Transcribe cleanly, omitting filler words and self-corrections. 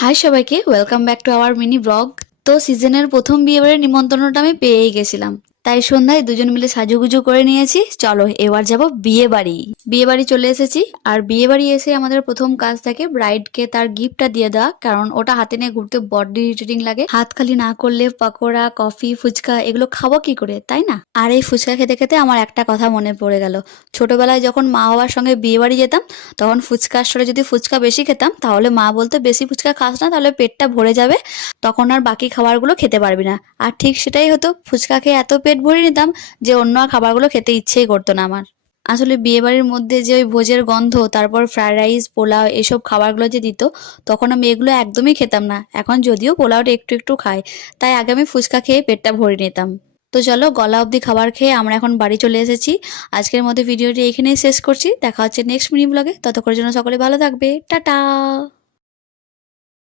High সবাইকে, welcome back to our mini blog. তো সিজনের প্রথম বিয়েবাড়ির নিমন্ত্রণটা আমি পেয়েই গেছিলাম, তাই সন্ধ্যায় দুজন মিলে সাজুগুজু করে নিয়েছি। চলো এবার যাব বিয়ে বাড়ি। বিয়ে বাড়ি চলে এসেছি, আর বিয়ে বাড়ি এসে আমাদের প্রথম কাজ থাকে ব্রাইডকে তার গিফটটা দিয়ে দেওয়া, কারণ ওটা হাতে নিয়ে ঘুরতে বড্ড ইরিটেটিং লাগে। হাত খালি না করলে পকোড়া, কফি, ফুচকা এগুলো খাবো কি করে, তাই না? আর এই ফুচকা খেতে খেতে আমার একটা কথা মনে পড়ে গেল। ছোটবেলায় যখন মা বাবার সঙ্গে বিয়ে বাড়ি যেতাম, তখন ফুচকার স্টোরে যদি ফুচকা বেশি খেতাম, তাহলে মা বলতো বেশি ফুচকা খাস না, তাহলে পেটটা ভরে যাবে, তখন আর বাকি খাবারগুলো খেতে পারবি না। আর ঠিক সেটাই হতো, ফুচকা খেয়ে এত পেট ভরে নিতাম যে অন্য আর খাবারগুলো খেতে ইচ্ছেই করতো না আমার। আসলে বিয়ে বাড়ির মধ্যে যে ওই ভোজের গন্ধ, তারপর ফ্রাইড রাইস, পোলাও এসব খাবারগুলো যে দিত, তখন আমি এগুলো একদমই খেতাম না। এখন যদিও পোলাওটা একটু একটু খাই, তাই আগে আমি ফুচকা খেয়ে পেটটা ভরে নিতাম। তো চলো, গলা অবধি খাবার খেয়ে আমরা এখন বাড়ি চলে এসেছি। আজকের মধ্যে ভিডিওটি এখানেই শেষ করছি। দেখা হচ্ছে নেক্সট মিনি ব্লগে। ততক্ষণের জন্য সকলে ভালো থাকবে। টাটা।